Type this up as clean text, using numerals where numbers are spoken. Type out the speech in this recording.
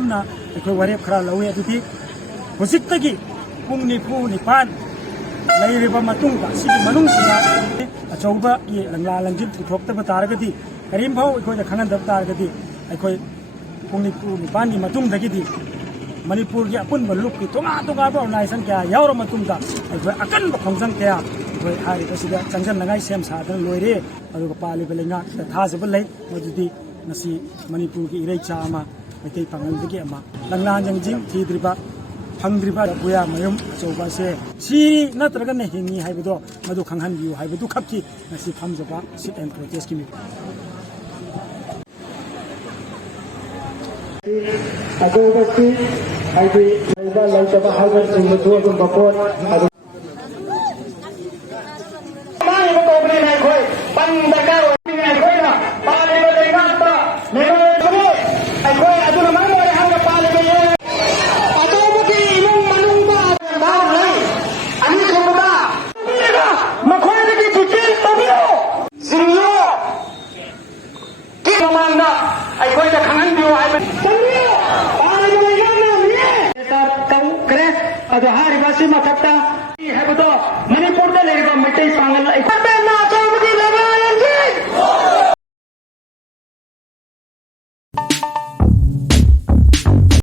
ꯁꯝꯅ ꯑꯩꯈꯣꯏ ꯋꯥꯔꯦꯞ ꯈꯔ ꯂꯧꯏ ꯑꯗꯨꯗꯤ ꯍꯧꯖꯤꯛꯇꯒꯤ ꯄꯨꯡ 49 ꯂꯩꯔꯤꯕ ꯃꯇꯨꯡꯗ ꯁꯤꯒꯤ ꯃꯅꯨꯡꯁꯤꯗ ꯑꯆꯧꯕ ꯂꯪꯂꯥ ꯂꯪꯖꯤꯜ ꯄꯨꯊꯣꯛꯇꯕ ꯇꯥꯔꯒꯗꯤ ꯀꯔꯤꯝꯐꯥꯎ ꯑꯩꯈꯣꯏꯗ ꯈꯪꯍꯟꯗꯕ ꯇꯥꯔꯒꯗꯤ ꯑꯩꯈꯣꯏ ꯄꯨꯡ 49ꯒꯤ ꯃꯇꯨꯡꯗꯒꯤꯗꯤ ꯃꯅꯤꯄꯨꯔꯒꯤ ꯑꯄꯨꯟꯕ ꯂꯨꯞꯀꯤ ꯇꯣꯉꯥꯟ ꯇꯣꯉꯥꯟꯕ ꯑꯣꯔꯒꯅꯥꯏꯖꯦꯁꯟ ꯀꯌꯥ ꯌꯥꯎꯔ ꯃꯇꯨꯡꯗ ꯑꯩꯈꯣꯏ ꯑꯀꯟꯕ ꯈꯣꯡꯖꯪ ꯀꯌꯥ ꯑꯩꯈꯣꯏ ꯍꯥꯏꯔꯤꯕꯁꯤꯗ ꯆꯪꯁꯤꯟꯅꯉꯥꯏ ꯁꯦꯝ ꯁꯥꯗꯅ ꯂꯣꯏꯔꯦ ꯑꯗꯨꯒ ꯄꯥꯜꯂꯤꯕ ꯂꯩꯉꯥꯛꯇ ꯊꯥꯖꯕ ꯂꯩ ꯃꯗꯨꯗꯤ ꯉꯁꯤ ꯃꯅꯤꯄꯨꯔꯒꯤ ꯏꯔꯩꯆꯥ ꯑꯃ ꯃꯩꯇꯩ ꯄꯥꯉꯜꯗꯒꯤ ꯑꯃ ꯂꯪꯂꯥ ꯂꯪꯖꯤꯡ ꯊꯤꯗ꯭ꯔꯤꯕ ꯐꯪꯗ꯭ꯔꯤꯕ ꯕꯨꯌꯥꯃꯌꯨꯝ ꯑꯆꯧꯕ ꯑꯁꯦ ꯁꯤꯔꯤ ꯅꯠꯇ꯭ꯔꯒꯅ ꯍꯤꯡꯉꯤ ꯍꯥꯏꯕꯗꯣ ꯃꯗꯨ ꯈꯪꯍꯟꯕꯤꯌꯨ ꯍꯥꯏꯕꯗꯨ ꯈꯛꯀꯤ ꯉꯁꯤ ꯐꯝꯖꯕ ꯁꯤꯠ ꯑꯦꯟ ꯄ꯭ꯔꯣꯇꯦꯁꯀꯤ ꯃꯤꯐꯝ ꯑꯗꯨꯒꯁꯤ ꯍꯥꯏꯗꯤ ꯂꯩꯕ ꯂꯩꯇꯕ ꯍꯥꯏꯕꯁꯤꯡꯗꯨꯁꯨ ꯑꯗꯨꯝꯕ ꯄꯣꯠ ꯑꯩꯈꯣꯏꯗ ꯈꯪꯍꯟꯕꯤꯌꯨ ꯍꯥꯏꯕ ꯇꯧꯈ꯭ꯔꯦ ꯑꯗꯣ ꯍꯥꯏꯔꯤꯕ ꯑꯁꯤ ꯃꯊꯛꯇ ꯍꯥꯏꯕꯗꯣ ꯃꯅꯤꯄꯨꯔꯗ ꯂꯩꯔꯤꯕ ꯃꯩꯇꯩ ꯄꯥꯉꯜ